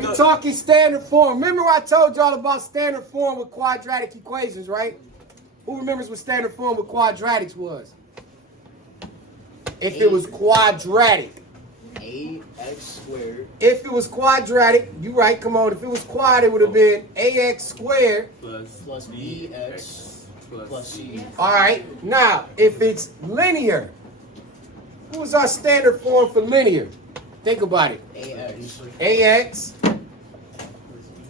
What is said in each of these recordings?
We're talking standard form. Remember I told y'all about standard form with quadratic equations, right? Who remembers what standard form with quadratics was? If it was quadratic. AX squared. If it was quadratic, you right, come on. If it was quad, it would have been AX squared plus BX plus C. All right. Now, if it's linear, what was our standard form for linear? Think about it. AX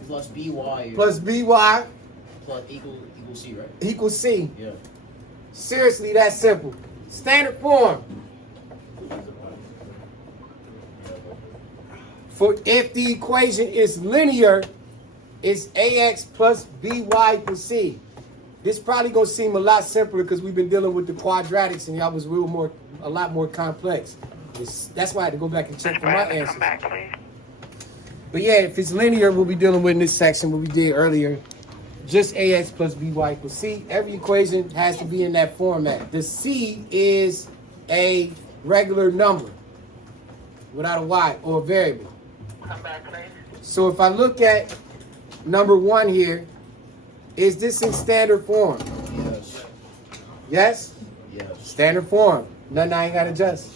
plus BY plus BY plus equal C, right? equals C. Yeah. Seriously, that's simple. Standard form. For if the equation is linear, it's AX plus BY equals C. This probably gonna seem a lot simpler because we've been dealing with the quadratics and y'all was a lot more complex. That's why I had to go back and check for my answers. But yeah, if it's linear, we'll be dealing with in this section what we did earlier. Just AX plus BY equals C. Every equation has to be in that format. The C is a regular number without a Y or a variable. So if I look at number 1 here, is this in standard form? Yes. Yes? Yes. Standard form. Nothing I ain't got to adjust.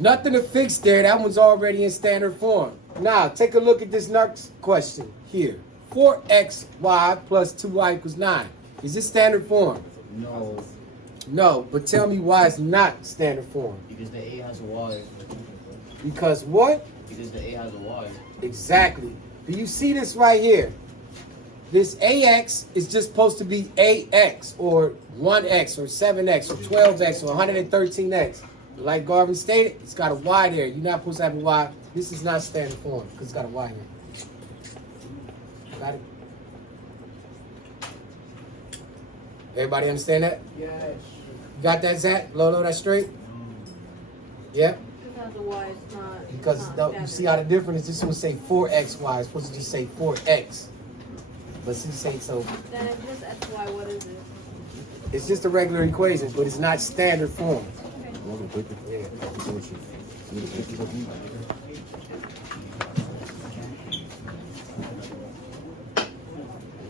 Nothing to fix there. That one's already in standard form. Now, take a look at this next question here. 4xy plus 2y equals 9. Is this standard form? No. No, but tell me why it's not standard form. Because the A has a Y. Because what? Because the A has a Y. Exactly. Do you see this right here? This AX is just supposed to be AX or 1X or 7X or 12X or 113X. Like Garvin stated, it's got a Y there. You're not supposed to have a Y. This is not standard form because it's got a Y here. Got it? Everybody understand that? Yes. You got that, Zach? Lolo, that straight? Yeah? Because the Y is not. Because you see how the difference is. This one say 4xy. It's supposed to just say 4x. But since say so. Then if it's XY, what is it? It's just a regular equation, but it's not standard form. Okay.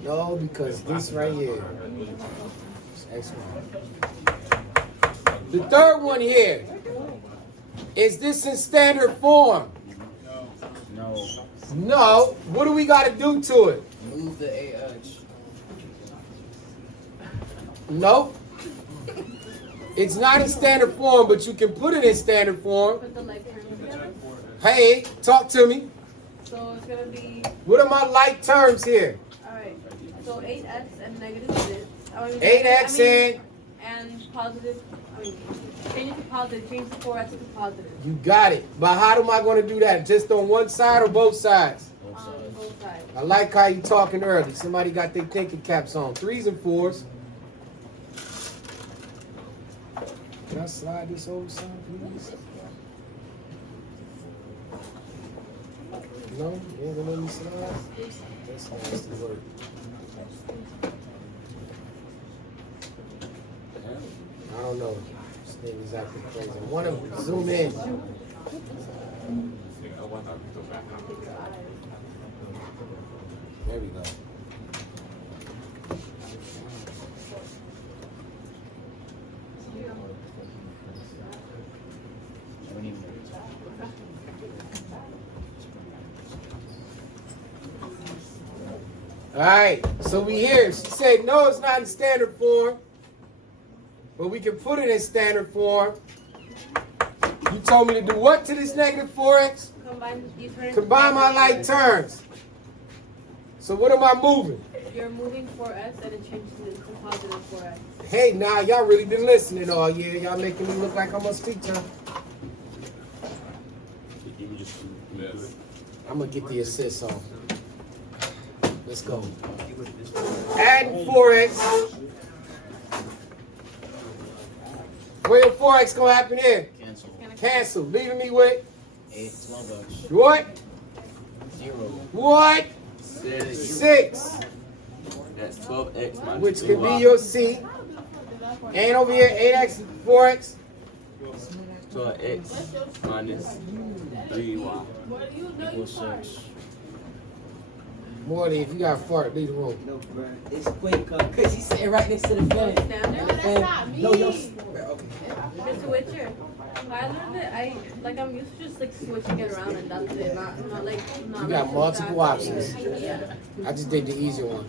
No, because this right here is x1. The third one here, is this in standard form? No. No. What do we got to do to it? Move the AX. Nope. It's not in standard form, but you can put it in standard form. Put the like terms together. Hey, talk to me. So it's going to be, What are my like terms here? alright, so 8x and negative 6. 8x and positive, change it to positive, change the 4x to positive. You got it. But how am I going to do that? Just on one side or both sides? Both sides. I like how you talking early. Somebody got their thinking caps on. 3s and 4s. Can I slide this over some, please? No? You ain't gonna let me slide? That's nasty work. I don't know. This thing is acting crazy. I want to zoom in. There we go. All right, so we here. She said, no, it's not in standard form, but we can put it in standard form. You told me to do what to this negative 4x? Combine my like terms. So what am I moving? You're moving 4x and it changes it to positive 4x. Hey, now y'all really been listening all year. Y'all making me look like I'm a speak time. I'm gonna get the assist on. Let's go. Add 4x. Where your 4x gonna happen here? Cancel. Cancel. Leaving me with 12x. what? 0. What? 6. 6. That's 12x minus which can 3y. be your C. And over here, 8x, 4x. 12x minus 3y. Equals 6. Morty, if you got a fart, leave the room. No, bro. It's quick, cause he's sitting right next to the fan. Standard? That's not me. No, yo. Okay. The switcher. I learned it. I'm used to just like switching it around and that's it. Not like. You got multiple options. Yeah. I just did the easy one.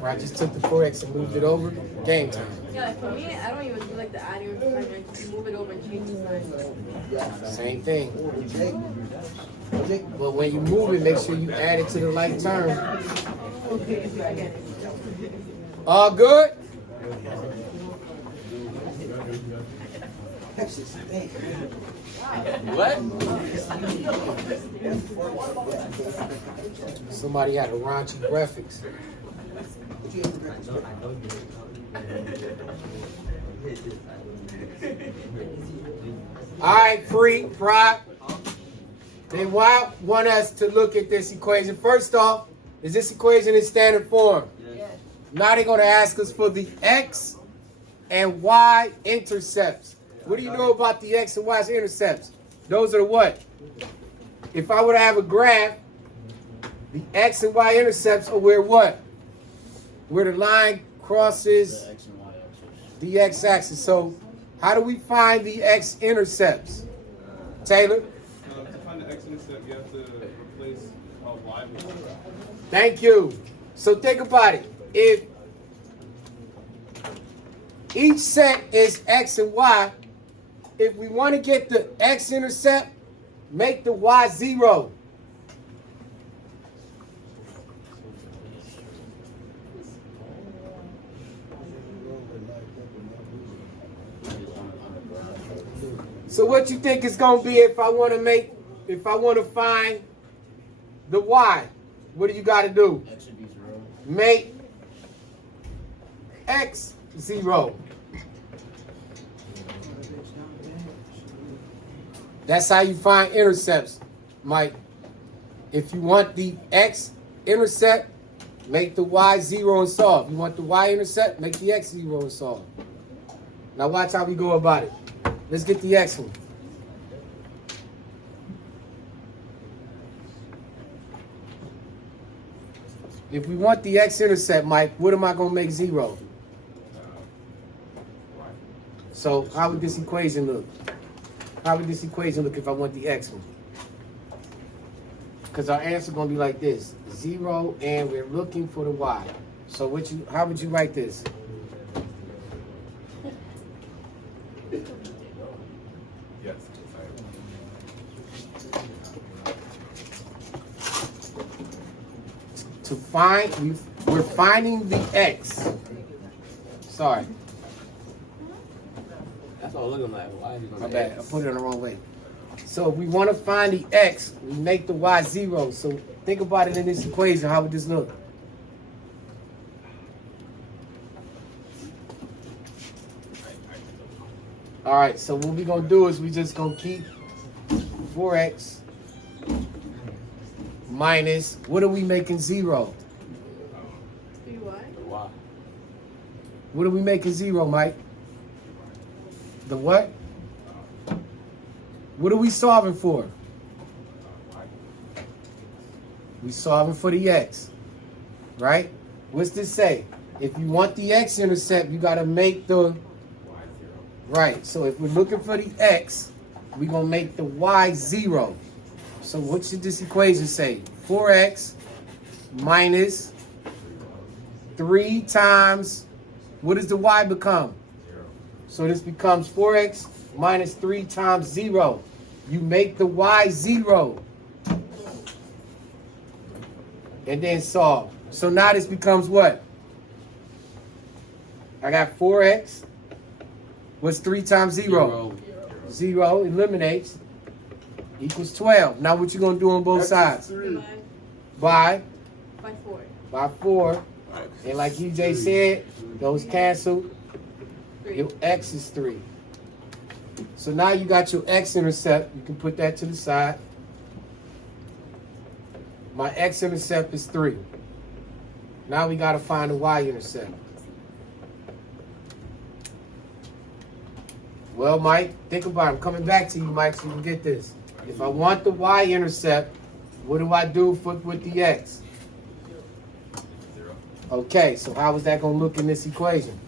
Where I just took the 4x and moved it over. Game time. Yeah, like for me, I don't even do like the adding or subtracting. I just move it over and change the sign. Same thing. But when you move it, make sure you add it to the like term. Okay, I get it. All good? What? Somebody had a raunchy graphics. All right, free, pride. They want us to look at this equation. First off, is this equation in standard form? Yes. Now they're going to ask us for the x and y intercepts. What do you know about the x and y intercepts? Those are the what? If I were to have a graph, the x and y intercepts are where what? Where the line crosses The X and Y axis. the x-axis. So how do we find the x-intercepts? Taylor? To find the x-intercept, you have to replace y with y. Thank you. So think about it. If each set is x and y, if we want to get the x-intercept, make the y 0. So what you think it's going to be if I want to find the y? What do you got to do? X should be 0. Make x 0. That's how you find intercepts, Mike. If you want the x-intercept, make the y 0 and solve. You want the y-intercept, make the x 0 and solve. Now watch how we go about it. Let's get the x one. If we want the x-intercept, Mike, what am I going to make 0? So how would this equation look? How would this equation look if I want the x one? Because our answer is going to be like this. 0 and we're looking for the y. So how would you write this? Yes. To find, we're finding the x. Sorry, That's all looking like. Why is he my going bad. I put it in the wrong way. So if we want to find the x, we make the y 0. So think about it in this equation. How would this look? All right, so what we're going to do is we just going to keep 4x minus, what are we making 0? BY? Why? What are we making 0, Mike? The what? What are we solving for? We solving for the x, right? What's this say? If you want the x-intercept, you got to make the, right. So if we're looking for the x, we're going to make the y 0. So what should this equation say? 4x minus 3 times, what does the y become? So this becomes 4x minus 3 times 0. You make the y 0. And then solve. So now this becomes what? I got 4x. What's 3 times 0? 0 eliminates. Equals 12. Now what you going to do on both sides? By By 4. by 4. And like EJ said, those cancel. 3. Your x is 3. So now you got your x-intercept. You can put that to the side. My x-intercept is 3. Now we gotta find the y-intercept. Well, Mike, think about it. I'm coming back to you, Mike, so you can get this. If I want the y-intercept, what do I do with the x? 0. Okay, so how is that gonna look in this equation?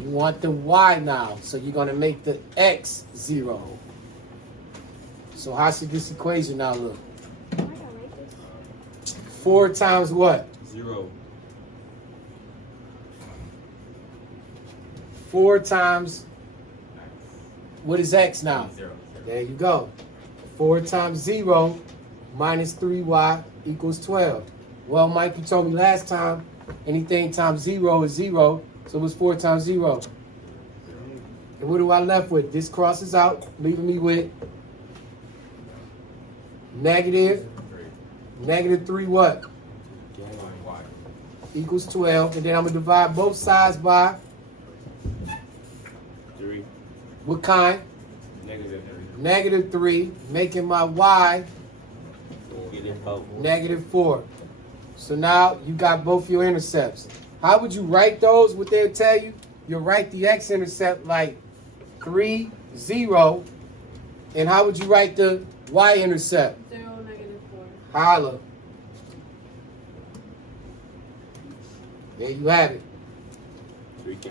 You want the y now, so you're gonna make the x 0. So how should this equation now look? 4 times what? 0. 4 times, what is x now? 0. There you go. 4 times 0 minus 3y equals 12. Well, Mike, you told me last time anything times 0 is 0. So what's 4 times 0? And what do I left with? This crosses out, leaving me with negative 3 what? Y. Equals 12. And then I'm going to divide both sides by 3. what kind? Negative 3. Negative 3, making my y Negative 4. negative 4. So now you got both your intercepts. How would you write those? What they'll tell you? You'll write the x-intercept like 3, 0. And how would you write the y-intercept? 0, negative 4. Holla. There you have it.